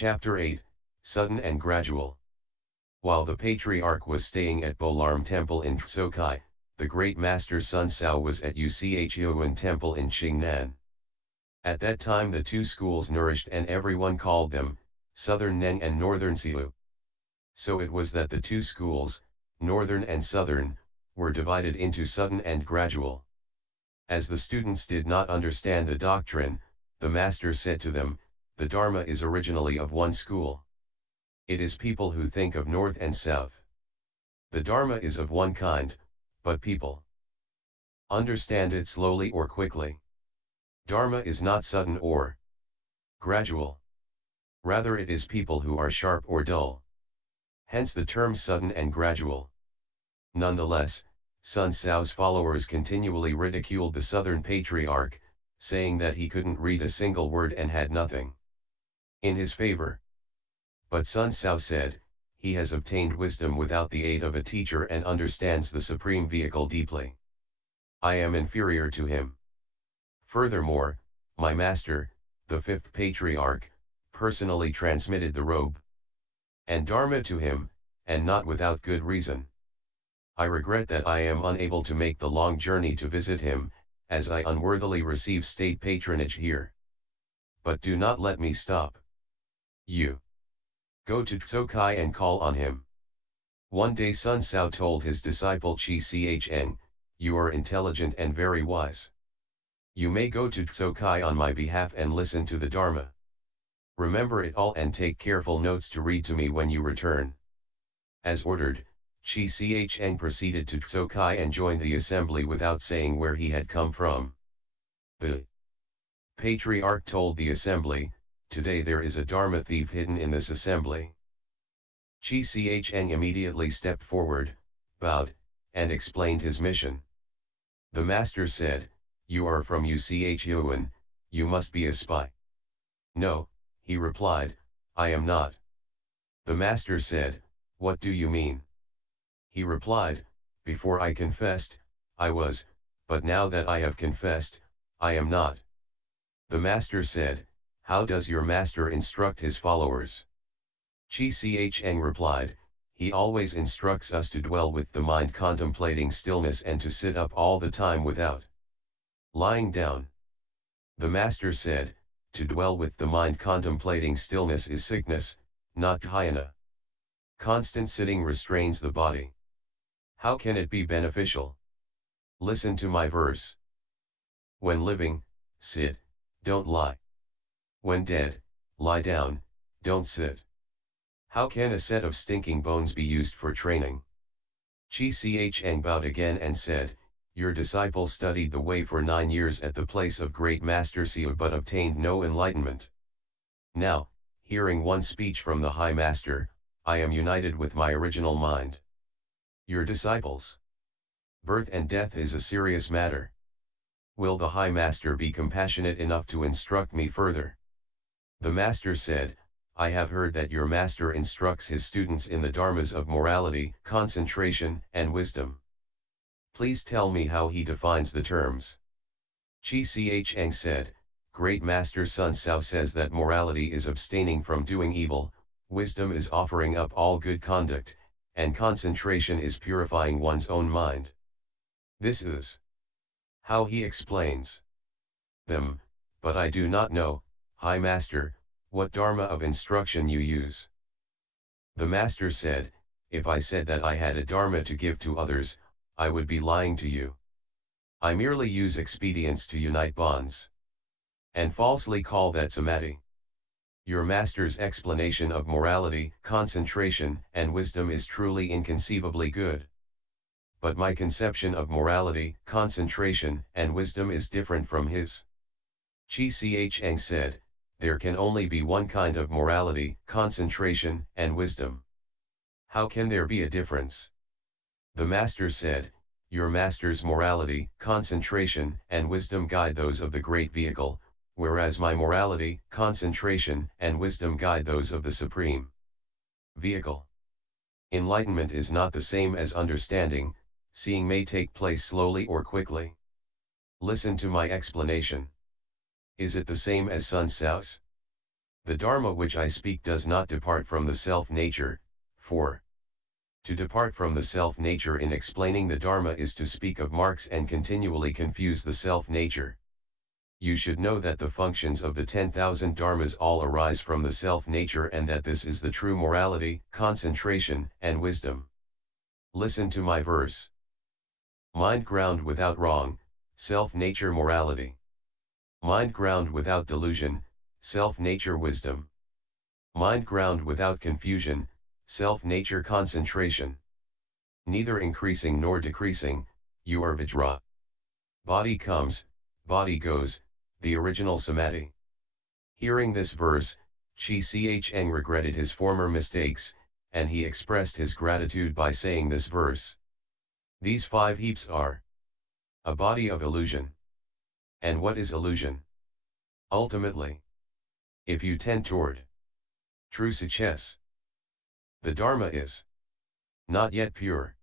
Chapter 8, Sudden and Gradual. While the Patriarch was staying at Bolarm Temple in Tsokai, the great master Sun Sao was at Huineng Temple in Qingnan. At that time the two schools nourished and everyone called them, Southern Neng and Northern Siu. So it was that the two schools, Northern and Southern, were divided into sudden and gradual. As the students did not understand the doctrine, the master said to them, the Dharma is originally of one school. It is people who think of north and south. The Dharma is of one kind, but people understand it slowly or quickly. Dharma is not sudden or gradual. Rather it is people who are sharp or dull. Hence the term sudden and gradual. Nonetheless, Sun Cao's followers continually ridiculed the Southern Patriarch, saying that he couldn't read a single word and had nothing in his favor. But Sun Sao said, he has obtained wisdom without the aid of a teacher and understands the supreme vehicle deeply. I am inferior to him. Furthermore, my master, the fifth Patriarch, personally transmitted the robe and Dharma to him, and not without good reason. I regret that I am unable to make the long journey to visit him, as I unworthily receive state patronage here. But do not let me stop. You go to Tsokai and call on him. One day Sun Sao told his disciple Chi Cheng, you are intelligent and very wise. You may go to Tsokai on my behalf and listen to the Dharma. Remember it all and take careful notes to read to me when you return. As ordered, Chi Cheng proceeded to Tsokai and joined the assembly without saying where he had come from. The Patriarch told the assembly, today there is a Dharma thief hidden in this assembly. Chi Cheng immediately stepped forward, bowed, and explained his mission. The master said, you are from Huineng, you must be a spy. No, he replied, I am not. The master said, what do you mean? He replied, before I confessed, I was, but now that I have confessed, I am not. The master said, how does your master instruct his followers? Chi Cheng replied, he always instructs us to dwell with the mind contemplating stillness and to sit up all the time without lying down. The master said, to dwell with the mind contemplating stillness is sickness, not dhyana. Constant sitting restrains the body. How can it be beneficial? Listen to my verse. When living, sit, don't lie. When dead, lie down, don't sit. How can a set of stinking bones be used for training? Chi Cheng bowed again and said, your disciple studied the way for 9 years at the place of great master Siu but obtained no enlightenment. Now, hearing one speech from the high master, I am united with my original mind. Your disciples. Birth and death is a serious matter. Will the high master be compassionate enough to instruct me further? The master said, I have heard that your master instructs his students in the dharmas of morality, concentration, and wisdom. Please tell me how he defines the terms. Chi Cheng said, Great Master Sun Sao says that morality is abstaining from doing evil, wisdom is offering up all good conduct, and concentration is purifying one's own mind. This is how he explains them, but I do not know, High Master, what dharma of instruction you use. The master said, if I said that I had a dharma to give to others, I would be lying to you. I merely use expedients to unite bonds, and falsely call that samadhi. Your master's explanation of morality, concentration, and wisdom is truly inconceivably good. But my conception of morality, concentration, and wisdom is different from his. Chi Cheng said, there can only be one kind of morality, concentration, and wisdom. How can there be a difference? The master said, your master's morality, concentration, and wisdom guide those of the great vehicle, whereas my morality, concentration, and wisdom guide those of the supreme vehicle. Enlightenment is not the same as understanding, seeing may take place slowly or quickly. Listen to my explanation. Is it the same as Sun Cao's? The Dharma which I speak does not depart from the self-nature, for to depart from the self-nature in explaining the Dharma is to speak of marks and continually confuse the self-nature. You should know that the functions of the 10,000 dharmas all arise from the self-nature and that this is the true morality, concentration, and wisdom. Listen to my verse. Mind ground without wrong, self-nature morality. Mind ground without delusion, self-nature wisdom. Mind ground without confusion, self-nature concentration. Neither increasing nor decreasing, you are Vajra. Body comes, body goes, the original samadhi. Hearing this verse, Chi Cheng regretted his former mistakes, and he expressed his gratitude by saying this verse. These 5 heaps are a body of illusion. And what is illusion? Ultimately, if you tend toward true success, the Dharma is not yet pure.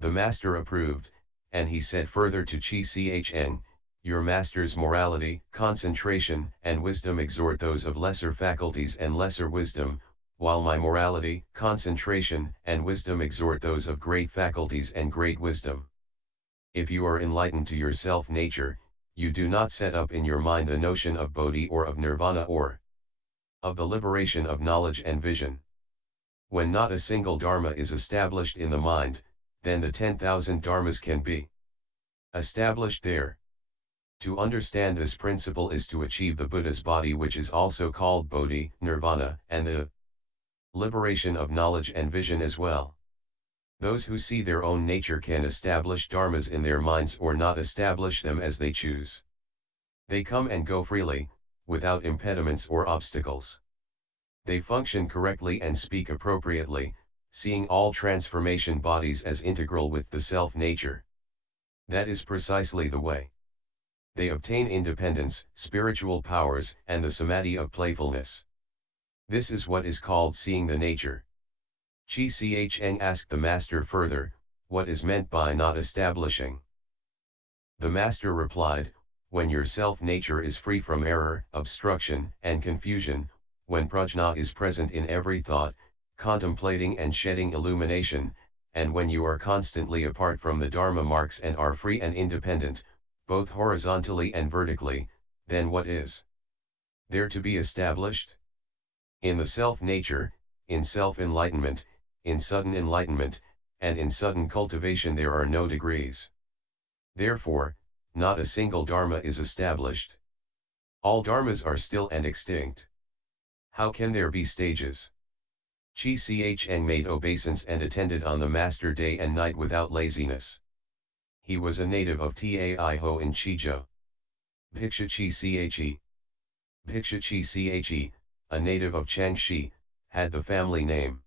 The master approved, and he said further to Chi Cheng, your master's morality, concentration, and wisdom exhort those of lesser faculties and lesser wisdom, while my morality, concentration, and wisdom exhort those of great faculties and great wisdom. If you are enlightened to your self-nature, you do not set up in your mind the notion of bodhi or of nirvana or of the liberation of knowledge and vision. When not a single dharma is established in the mind, then the 10,000 dharmas can be established there. To understand this principle is to achieve the Buddha's body, which is also called bodhi, nirvana, and the liberation of knowledge and vision as well. Those who see their own nature can establish dharmas in their minds or not establish them as they choose. They come and go freely, without impediments or obstacles. They function correctly and speak appropriately, seeing all transformation bodies as integral with the self-nature. That is precisely the way. They obtain independence, spiritual powers, and the samadhi of playfulness. This is what is called seeing the nature. Chi Cheng asked the master further, what is meant by not establishing? The master replied, when your self-nature is free from error, obstruction, and confusion, when prajna is present in every thought, contemplating and shedding illumination, and when you are constantly apart from the Dharma marks and are free and independent, both horizontally and vertically, then what is there to be established? In the self-nature, in self-enlightenment, in sudden enlightenment, and in sudden cultivation there are no degrees. Therefore, not a single dharma is established. All dharmas are still and extinct. How can there be stages? Chi Cheng made obeisance and attended on the master day and night without laziness. He was a native of Taiho in Chizhou. Bhiksha Chi Che. Bhiksha Chi Che, a native of Changxi, had the family name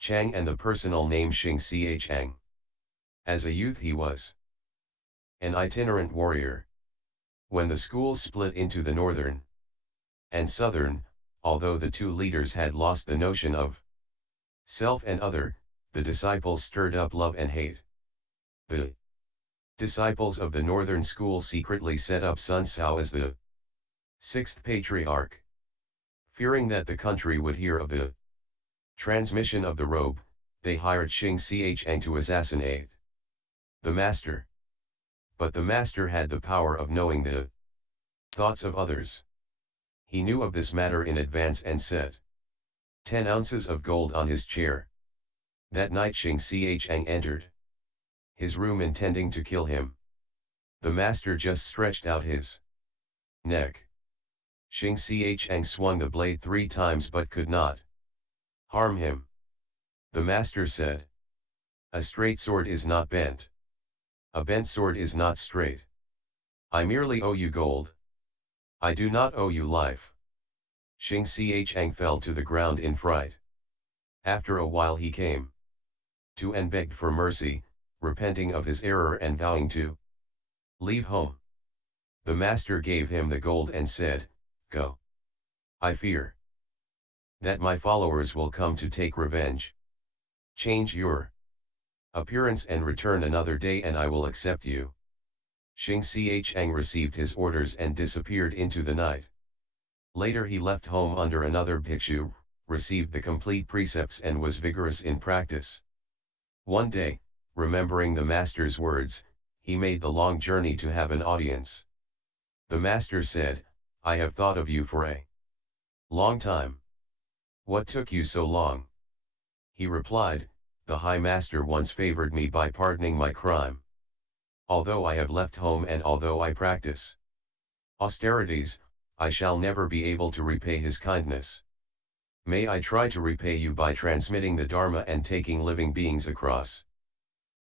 Chang and the personal name Xing Chang. As a youth he was an itinerant warrior. When the schools split into the northern and southern, although the two leaders had lost the notion of self and other, the disciples stirred up love and hate. The disciples of the northern school secretly set up Sun Sao as the 6th Patriarch. Fearing that the country would hear of the transmission of the robe, they hired Xing Chang to assassinate the master. But the master had the power of knowing the thoughts of others. He knew of this matter in advance and set 10 ounces of gold on his chair. That night Xing Chang entered his room intending to kill him. The master just stretched out his neck. Xing Chang swung the blade 3 times but could not harm him. The master said, a straight sword is not bent. A bent sword is not straight. I merely owe you gold. I do not owe you life. Xing Chang fell to the ground in fright. After a while he came to and begged for mercy, repenting of his error and vowing to leave home. The master gave him the gold and said, go. I fear that my followers will come to take revenge. Change your appearance and return another day and I will accept you. Xing Chang received his orders and disappeared into the night. Later he left home under another bhikshu, received the complete precepts and was vigorous in practice. One day, remembering the master's words, he made the long journey to have an audience. The master said, "I have thought of you for a long time. What took you so long?" He replied, "The High Master once favored me by pardoning my crime. Although I have left home and although I practice austerities, I shall never be able to repay his kindness. May I try to repay you by transmitting the Dharma and taking living beings across.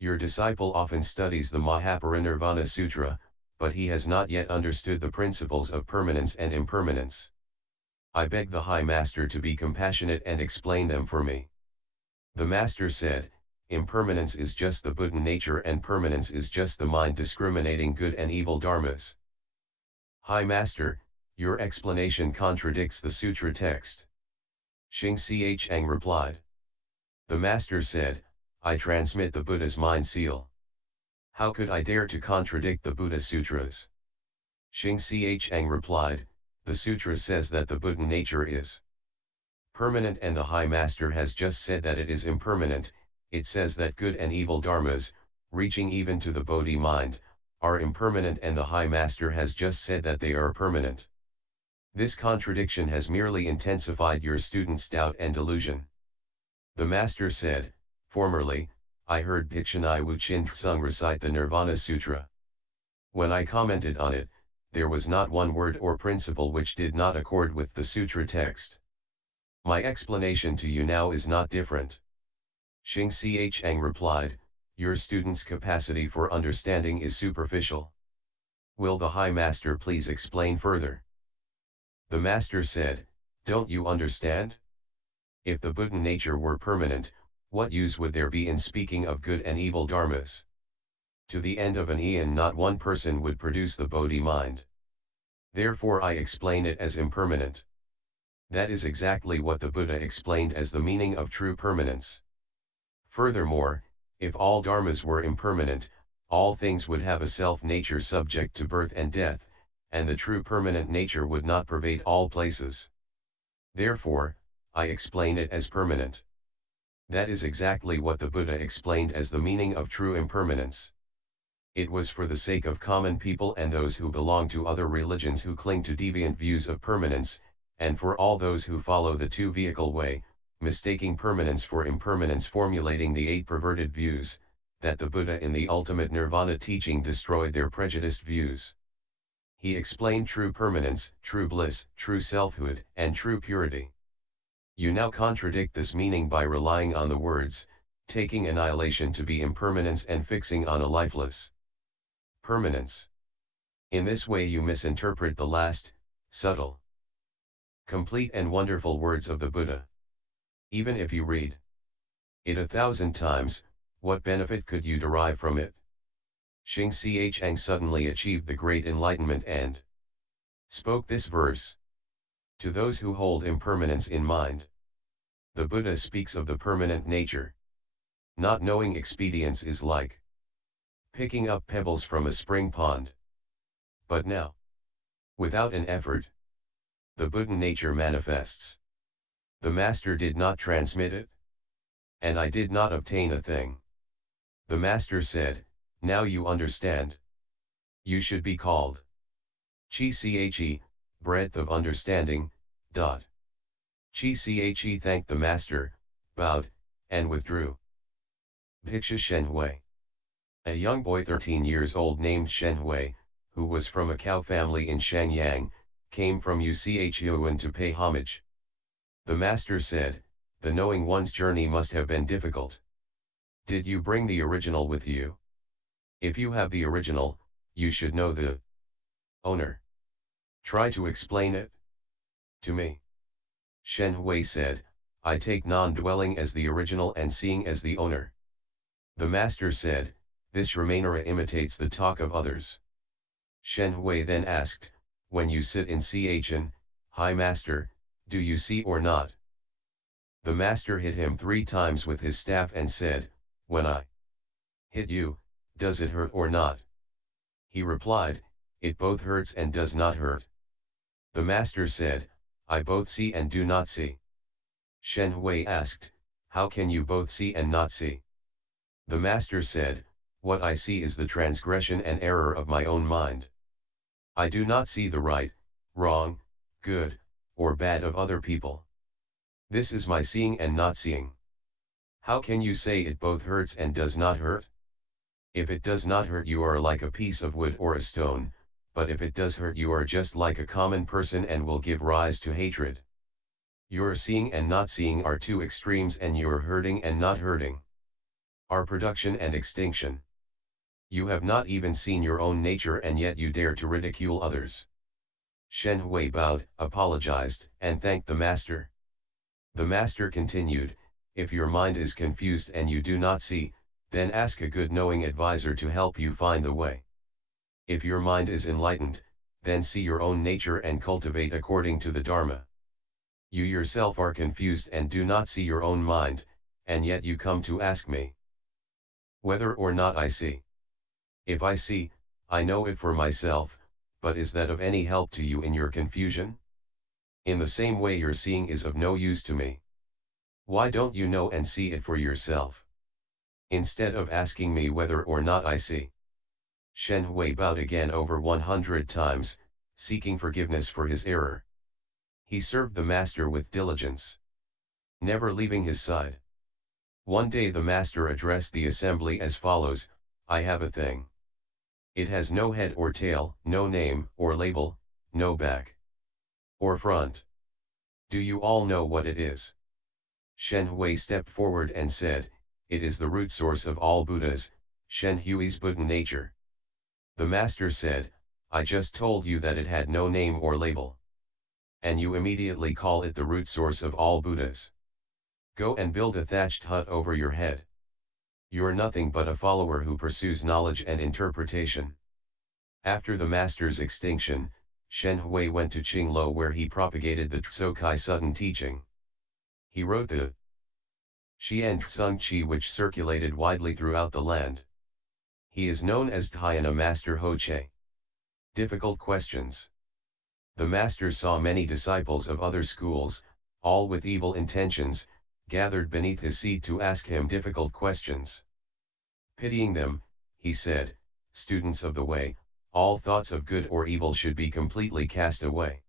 Your disciple often studies the Mahaparinirvana Sutra, but he has not yet understood the principles of permanence and impermanence. I beg the High Master to be compassionate and explain them for me." The Master said, "Impermanence is just the Buddha nature and permanence is just the mind discriminating good and evil dharmas." "High Master, your explanation contradicts the sutra text." Xing Chang replied. The Master said, "I transmit the Buddha's mind seal. How could I dare to contradict the Buddha sutras?" Xing Chang replied, "The sutra says that the Buddha nature is permanent and the High Master has just said that it is impermanent. It says that good and evil dharmas, reaching even to the Bodhi mind, are impermanent and the High Master has just said that they are permanent. This contradiction has merely intensified your student's doubt and delusion." The Master said, "Formerly, I heard Bhikshanai Wuchin Tsung recite the Nirvana Sutra. When I commented on it, there was not one word or principle which did not accord with the sutra text. My explanation to you now is not different." Xing Chang replied, "Your student's capacity for understanding is superficial. Will the High Master please explain further?" The Master said, "Don't you understand? If the Buddha nature were permanent, what use would there be in speaking of good and evil dharmas? To the end of an eon not one person would produce the Bodhi mind. Therefore I explain it as impermanent. That is exactly what the Buddha explained as the meaning of true permanence. Furthermore, if all dharmas were impermanent, all things would have a self-nature subject to birth and death, and the true permanent nature would not pervade all places. Therefore, I explain it as permanent. That is exactly what the Buddha explained as the meaning of true impermanence. It was for the sake of common people and those who belong to other religions who cling to deviant views of permanence, and for all those who follow the two-vehicle way, mistaking permanence for impermanence, formulating the 8 perverted views, that the Buddha in the ultimate nirvana teaching destroyed their prejudiced views. He explained true permanence, true bliss, true selfhood, and true purity. You now contradict this meaning by relying on the words, taking annihilation to be impermanence and fixing on a lifeless permanence. In this way you misinterpret the last, subtle, complete and wonderful words of the Buddha. Even if you read it 1,000 times, what benefit could you derive from it? Xing Chang suddenly achieved the great enlightenment and spoke this verse. To those who hold impermanence in mind, the Buddha speaks of the permanent nature. Not knowing expedience is like picking up pebbles from a spring pond. But now, without an effort, the Buddha nature manifests. The Master did not transmit it, and I did not obtain a thing. The Master said, "Now you understand. You should be called Chi, breadth of understanding." Chi thanked the Master, bowed, and withdrew. Bhiksha Shenhui. A young boy 13 years old named Shenhui, who was from a cow family in Shenyang, came from Yuan to pay homage. The Master said, "The knowing one's journey must have been difficult. Did you bring the original with you? If you have the original, you should know the owner. Try to explain it to me." Shenhui said, "I take non-dwelling as the original and seeing as the owner." The Master said, "This Ramanera imitates the talk of others." Shenhui then asked, "When you sit in Chn, High Master, do you see or not?" The Master hit him 3 times with his staff and said, "When I hit you, does it hurt or not?" He replied, "It both hurts and does not hurt." The master said, I both see and do not see. Shen Hui asked, how can you both see and not see? The master said, what I see is the transgression and error of my own mind. I do not see the right, wrong, good, or bad of other people. This is my seeing and not seeing. How can you say it both hurts and does not hurt? If it does not hurt, you are like a piece of wood or a stone, but if it does hurt, you are just like a common person and will give rise to hatred. Your seeing and not seeing are two extremes, and your hurting and not hurting are production and extinction. You have not even seen your own nature, and yet you dare to ridicule others. Shen Hui bowed, apologized, and thanked the master. The master continued, if your mind is confused and you do not see, then ask a good knowing advisor to help you find the way. If your mind is enlightened, then see your own nature and cultivate according to the Dharma. You yourself are confused and do not see your own mind, and yet you come to ask me whether or not I see. If I see, I know it for myself, but is that of any help to you in your confusion? In the same way, your seeing is of no use to me. Why don't you know and see it for yourself, instead of asking me whether or not I see? Shen Hui bowed again over 100 times, seeking forgiveness for his error. He served the master with diligence, never leaving his side. One day the master addressed the assembly as follows, I have a thing. It has no head or tail, no name or label, no back or front. Do you all know what it is? Shen Hui stepped forward and said, it is the root source of all Buddhas, Shen Hui's Buddha nature. The master said, I just told you that it had no name or label. And you immediately call it the root source of all Buddhas. Go and build a thatched hut over your head. You're nothing but a follower who pursues knowledge and interpretation. After the master's extinction, Shen Hui went to Qinglo, where he propagated the Tsokai Sutton teaching. He wrote the Xian Tsung Chi, which circulated widely throughout the land. He is known as Dhyana Master Hoche. Difficult questions. The master saw many disciples of other schools, all with evil intentions, gathered beneath his seat to ask him difficult questions. Pitying them, he said, students of the way, all thoughts of good or evil should be completely cast away.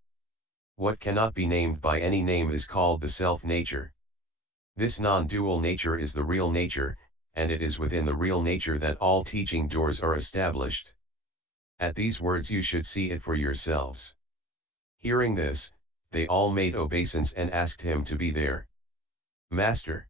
What cannot be named by any name is called the self-nature. This non-dual nature is the real nature, and it is within the real nature that all teaching doors are established. At these words you should see it for yourselves. Hearing this, they all made obeisance and asked him to be their master.